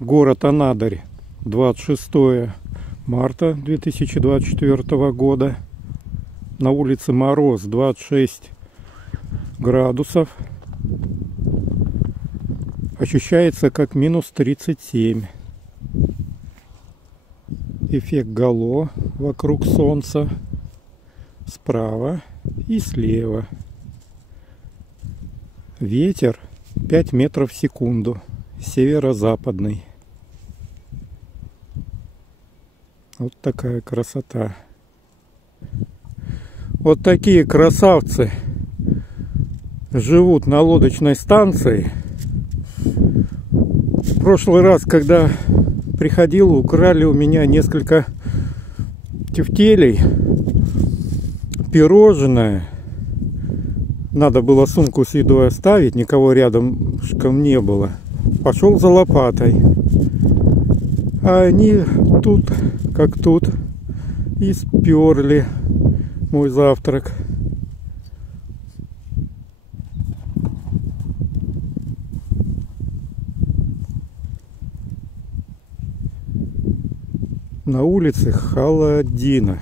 Город Анадырь, 26 марта 2024 года. На улице мороз 26 градусов. Ощущается как минус 37. Эффект гало вокруг солнца справа и слева. Ветер 5 метров в секунду, северо-западный. Вот такая красота. Вот такие красавцы живут на лодочной станции. В прошлый раз, когда приходил, украли у меня несколько тефтелей, пирожное. Надо было сумку с едой оставить, никого рядом не было. Пошел за лопатой. А они тут, как тут, и сперли мой завтрак. На улице холодина,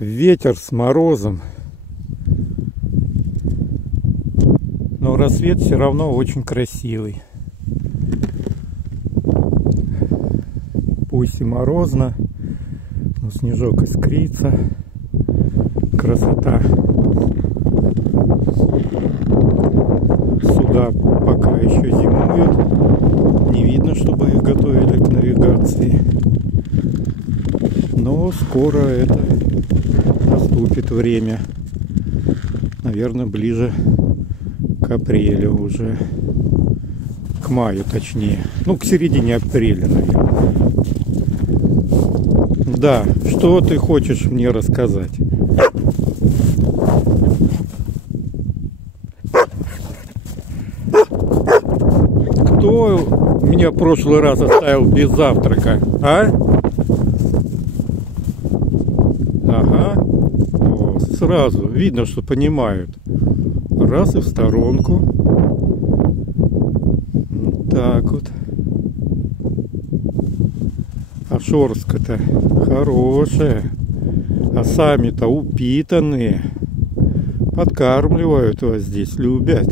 ветер с морозом, но рассвет все равно очень красивый. Пусть и морозно, но снежок искрится. Красота. Суда пока еще зимуют. Не видно, чтобы их готовили к навигации. Но скоро это наступит время. Наверное, ближе к апрелю уже. К маю, точнее. Ну, к середине апреля, наверное. Да, что ты хочешь мне рассказать? Кто меня в прошлый раз оставил без завтрака, а? Ага. О, сразу видно, что понимают. Раз и в сторонку. Вот так вот. А шерстка-то хорошая. А сами-то упитанные. Подкармливают вас здесь, любят.